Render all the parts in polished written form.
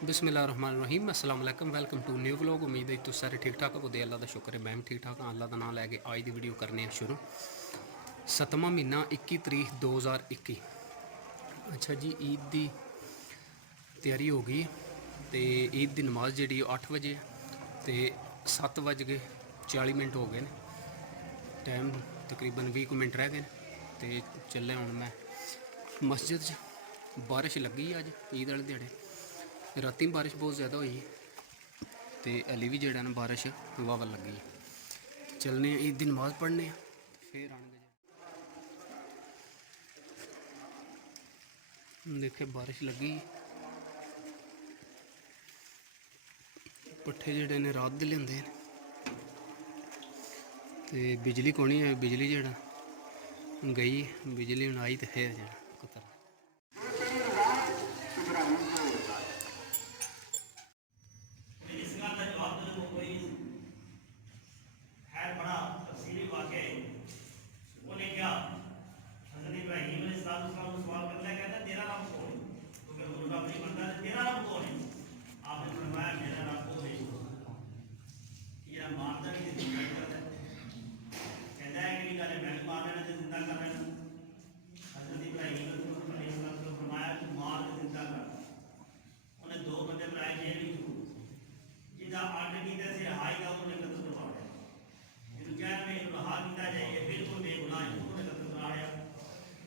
बिस्मिल्लाहिर्रहमानिर्रहीम अस्सलाम वालेकुम वेलकम टू न्यू व्लॉग। उम्मीद है तुम सारे ठीक ठाक हो। अल्लाह का शुक्र है मैं भी ठीक ठाक हाँ। अल्लाह का नाम लैके आज की वीडियो करने शुरू। 7वां महीना 21 तरीक 2021। अच्छा जी, ईद की तैयारी हो गई तो ईद की नमाज जी 8 बजे तो 7:40 हो गए। टाइम तकरीबन 20 मिनट रह गए तो चले हूँ मैं मस्जिद। बारिश लगी अज ईद वाले दिहाड़े, राती बारिश बहुत ज़्यादा हुई तो हली भी जो ना बारिश वावा लगी। चलने ईद की नमाज़ पढ़ने फिर आने देखे बारिश लगी। पट्ठे जोड़े ने रात दे लेंदे तो बिजली कोनी है, बिजली जड़ा गई, बिजली हूँ आई तो फिर जरा कुतर हज़रत इब्राहीम अलैहिस्सलाम को सवाल करता है, कहता है तेरा रब कौन है? तो फिर उनका अपनी बनता है तेरा रब कौन है? आपने फरमाया मेरा रब को है। ये मानता है कि जिंदा करता है, कहता है कि निकाले मैं मारने में जिंदा कर रहा हूँ। हज़रत इब्राहीम अलैहिस्सलाम को फरमाया तू मार के जिंदा कर। उन्हें दो बंदे बनाए जेल में जिदा आर्डर किया से हाई का उन्हें कत्ल करवाया। जिन्होंने कहा मैं रहा किया जाए बिल्कुल बेगुनाह है, उन्होंने कत्ल कराया।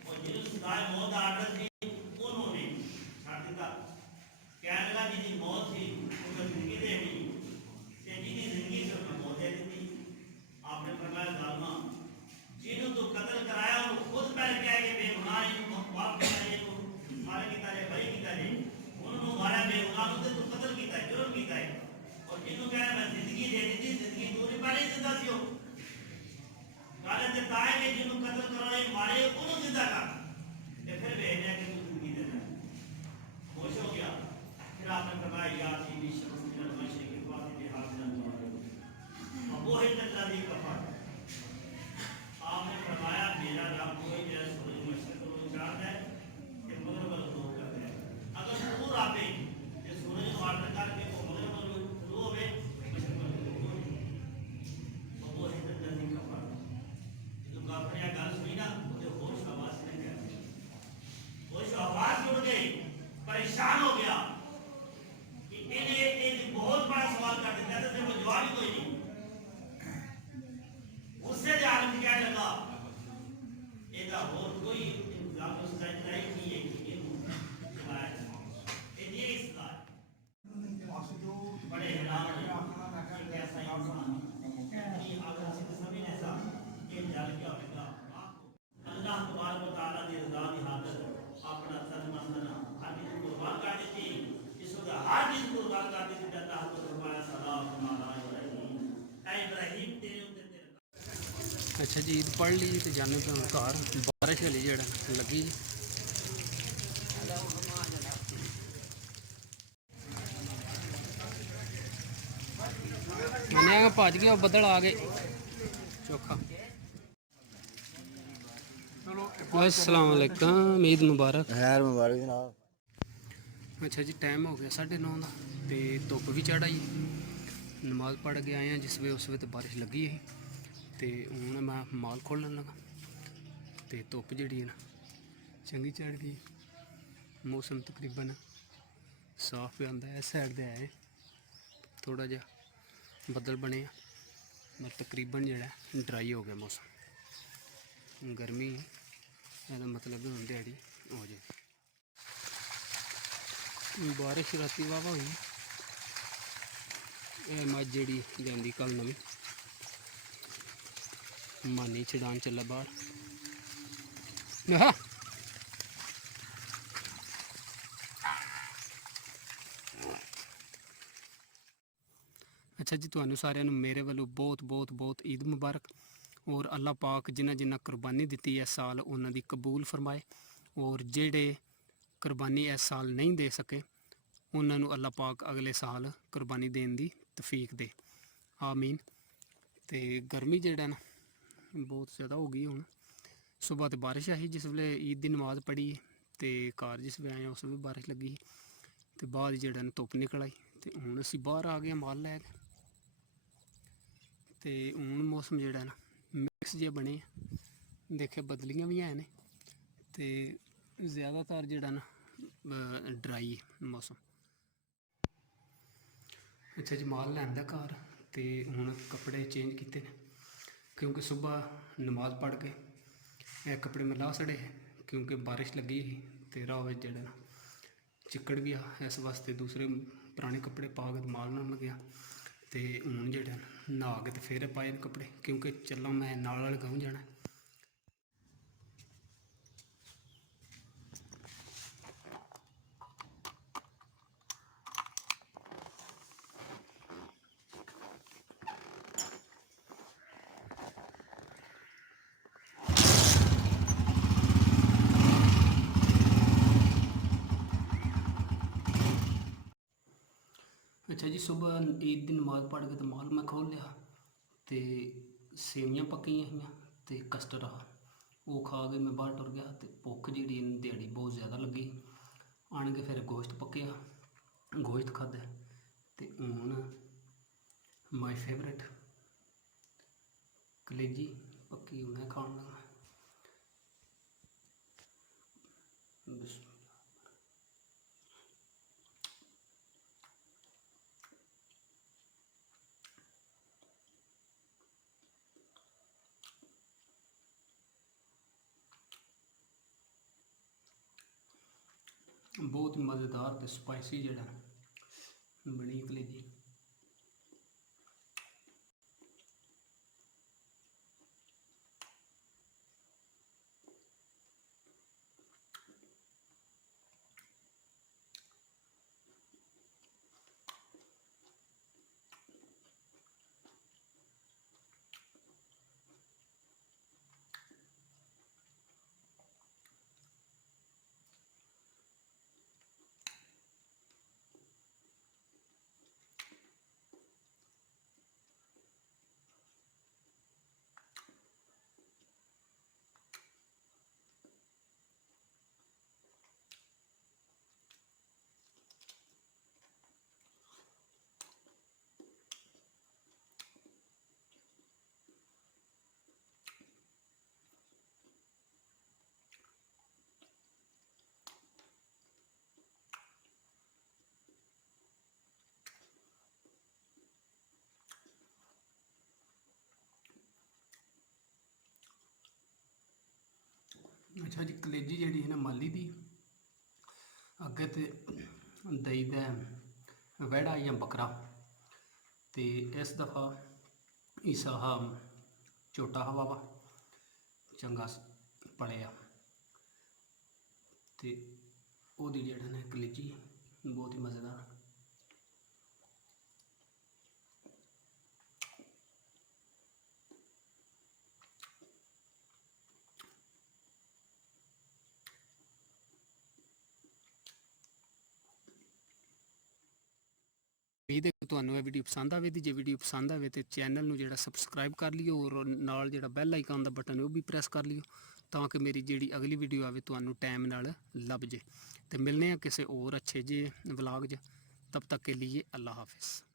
और जिन्होंने सदाए मौत का आर्डर थी उन्होंने छाड़ दिया। कहने लगा जिसकी मौत थी उन्हें जिंदगी दे दी, जिसकी जिंदगी से उन्हें मौत दे दी। आपने फरमाया जालमा जिन्होंने तो कत्ल कराया वो खुद पहले कह के बेगुनाह माफ किया जाए तो मारे किया जाए बरी किया जाए, उन्होंने मारा बेगुनाह से तो कत्ल किया है, जुर्म किया है। और जिन्होंने कहा मैं जिंदगी दे दी थी, जिंदगी दूरी पहले जिंदा सी हो गाले ते ताए के जिन्हों कत्ल कराए मारे उन्होंने जिंदा कर ते फिर भेजना कि तू जिंदगी देना खुश हो गया। फिर आपने फरमाया या सीधी शख्स मिनल मशरिक़ वातिल हाज़िरन अब वो है तल्लादी कफर। आपने फरमाया मेरा रब वो है जो सूरज मशरिक़ को चाहता है कि मगरिब को शुरू कर दे। अगर वो रब है जो सूरज को ऑर्डर करके वो मगरिब को शुरू होवे मशरिक़ को शुरू हो वो है तल्लादी कफर। अपने गल सुनी ना मुझे होश आवाज ने कहा होश आवाज उड़ गई, परेशान हो गया कि इन्हें बहुत बड़ा सवाल कर दिया तो सिर्फ जवाब ही कोई नहीं। उससे आदमी क्या लगा ਇਹਦਾ ਹੋਰ कोई इंतजाम उसका इतना ही नहीं है कि ये चलाया जाए ये इसका बड़े हैरान है कि ऐसा इंसान कि अगर सिर्फ समय ऐसा कि जल क्या होगा अल्लाह तबारक व तआला की रज़ा की खातिर अपना तन मन हर चीज कुर्बान कर देती। इस वक्त हर चीज कुर्बान कर देती तो अल्लाह को फरमाया सलाम अला इब्राहीम, ऐ इब्राहीम तेरे उत्ते तेरे। अच्छा जी, ईद पढ़ ली तो जाने पे घर बारिश हली जड़ा लगी। मैंने भज गया, बदल आ गए चोखा। अस्सलाम वालेकुम, ईद मुबारक। खैर मुबारक जनाब। अच्छा जी, टाइम हो गया 9:30 का तो धुप्प भी चढ़ आई। नमाज पढ़ के आए हैं जिस वे उस वे तो बारिश लगी ही तो हूँ मैं माल खोलन लगा तो धुप्प जी ना चंगी चढ़ गई। मौसम तकरीबन साफ पे आंदा है। इस साइड से आए थोड़ा जहा बदल बने मैं तकरीबन जड़ा ड्राई हो गया मौसम। गर्मी ਇਹਦਾ मतलब ਹੁਣ ਦਿਹਾੜੀ ਹੋ ਜਾਏ। ਬਾਰਿਸ਼ ਰਾਤੀ ਵਾਵਾ ਹੋਈ। ਇਹ ਮੱਝ ਜਿਹੜੀ ਜਾਂਦੀ ਕੱਲ ਨਵੀਂ ਮਾਨੀ ਛਡਾਣ ਚੱਲਾ ਬਾਹਰ। अच्छा जी, ਤੁਹਾਨੂੰ ਸਾਰਿਆਂ ਨੂੰ ਮੇਰੇ ਵੱਲੋਂ ਬਹੁਤ ਬਹੁਤ ਬਹੁਤ ईद मुबारक। और अल्लाह पाक जिन्हें जिन्हें कुर्बानी दी है साल उन्होंने कबूल फरमाए और जेड़े कुर्बानी इस साल नहीं दे सके उन्होंने अल्लाह पाक अगले साल कुर्बानी देने की तौफीक दे, आमीन। तो गर्मी जेड़ा ना बहुत ज़्यादा हो गई। हुण सुबह तो बारिश आई जिस वे ईद की नमाज़ पढ़ी तो घर जिस वे आए उस भी बारिश लगी। ਤੇ ਬਾਅਦ ਜਿਹੜਾ ਨਾ ਧੁੱਪ ਨਿਕਲ ਆਈ ਤੇ ਹੁਣ ਅਸੀਂ ਬਾਹਰ ਆ ਗਏ ਮਾਲ ਲੈ ਕੇ। ਤੇ ਹੁਣ ਮੌਸਮ ਜਿਹੜਾ ਨਾ ਮਿਕਸ ਜਿਹਾ ਬਣੇ ਦੇਖੇ, ਬਦਲੀਆਂ ਵੀ ਹੈ ਨੇ ਤੇ ਜ਼ਿਆਦਾਤਰ ਜਿਹੜਾ ਨਾ ਡਰਾਈ ਮੌਸਮ। ਅੱਛਾ ਜੀ, ਮਾਲ ਲੈਂਦਾ ਘਰ ਤੇ ਹੁਣ ਕੱਪੜੇ ਚੇਂਜ ਕੀਤੇ ਨੇ ਕਿਉਂਕਿ ਸੁਬਾਹ ਨਮਾਜ਼ ਪੜ੍ਹ ਕੇ ਇਹ ਕੱਪੜੇ ਮੈਂ ਲਾ ਛੜੇ ਕਿਉਂਕਿ ਬਾਰਿਸ਼ ਲੱਗੀ ਸੀ ਤੇ ਰਾਹ ਵਿੱਚ ਜਿਹੜਾ ਨਾ ਚਿੱਕੜ ਗਿਆ, ਇਸ ਵਾਸਤੇ ਦੂਸਰੇ ਪੁਰਾਣੇ ਕੱਪੜੇ ਪਾ ਕੇ ਮਾਲ ਨਾਲ ਮੈਂ ਗਿਆ। ਤੇ ਹੁਣ ਜਿਹੜਾ ਨਹਾ ਕੇ ਤੇ ਫਿਰ ਪਾਏ ਨੇ ਕੱਪੜੇ ਕਿਉਂਕਿ ਚੱਲਾਂ ਮੈਂ ਨਾਲ ਵਾਲੇ ਗਾਉਂ ਜਾਣਾ। ਅੱਛਾ ਜੀ, ਸੁਬਾਹ ਈਦ ਦੀ ਨਮਾਜ਼ ਪੜ੍ਹ ਕੇ ਤੇ ਮਾਲ ਮੈਂ ਖੋਲ੍ਹ ਲਿਆ ਤੇ ਸੇਵੀਆਂ ਪੱਕੀਆਂ ਸੀਗੀਆਂ ਤੇ ਕਸਟਰਡ ਆ ਉਹ ਖਾ ਕੇ ਮੈਂ ਬਾਹਰ ਟੁਰ ਗਿਆ। ਤੇ ਭੁੱਖ ਜਿਹੜੀ ਦਿਹਾੜੀ ਬਹੁਤ ਜ਼ਿਆਦਾ ਲੱਗੀ, ਆਣ ਕੇ ਫਿਰ ਗੋਸ਼ਤ ਪੱਕਿਆ, ਗੋਸ਼ਤ ਖਾਧਾ ਤੇ ਹੁਣ ਮਾਈ ਫੇਵਰੇਟ ਕਲੇਜੀ ਪੱਕੀ ਮੈਂ ਖਾਣ ਲੱਗਾ। ਬਹੁਤ ਮਜ਼ੇਦਾਰ ਤੇ ਸਪਾਈਸੀ ਜਿਹੜਾ ਬਣੀ ਕਲੇਜੀ। ਅੱਛਾ ਜੀ, ਕਲੇਜੀ ਜਿਹੜੀ ਹੈ ਨਾ ਮਾਲੀ ਦੀ ਅੱਗੇ ਤੇ ਦਈ ਦਾ ਵਹਿੜਾ ਜਾਂ ਬੱਕਰਾ ਤੇ ਇਸ ਦਫਾ ਈਸਾ ਝੋਟਾ ਹਵਾ ਵਾ ਚੰਗਾ ਪਲਿਆ ਤੇ ਉਹਦੀ ਜਿਹੜਾ ਨਾ ਕਲੇਜੀ ਬਹੁਤ ਹੀ ਮਜ਼ੇਦਾਰ। ਉਮੀਦ ਹੈ ਕਿ ਤੁਹਾਨੂੰ ਇਹ ਵੀਡੀਓ ਪਸੰਦ ਆਵੇ। ਜੇ ਵੀਡੀਓ ਪਸੰਦ ਆਵੇ ਤੇ ਚੈਨਲ ਨੂੰ ਜਿਹੜਾ ਸਬਸਕ੍ਰਾਈਬ ਕਰ ਲਿਓ ਔਰ ਨਾਲ ਜਿਹੜਾ ਬੈਲ ਆਈਕਨ ਦਾ ਬਟਨ ਹੈ ਉਹ ਵੀ ਪ੍ਰੈਸ ਕਰ ਲਿਓ ਤਾਂ ਕਿ ਮੇਰੀ ਜਿਹੜੀ ਅਗਲੀ ਵੀਡੀਓ ਆਵੇ ਤੁਹਾਨੂੰ ਟਾਈਮ ਨਾਲ ਲੱਭ ਜੇ। ਤੇ ਮਿਲਨੇ ਆ ਕਿਸੇ ਹੋਰ ਅੱਛੇ ਜੇ ਵਲੌਗ 'ਚ, ਤਬ ਤੱਕ ਕੇ लिए अल्लाह हाफिज़।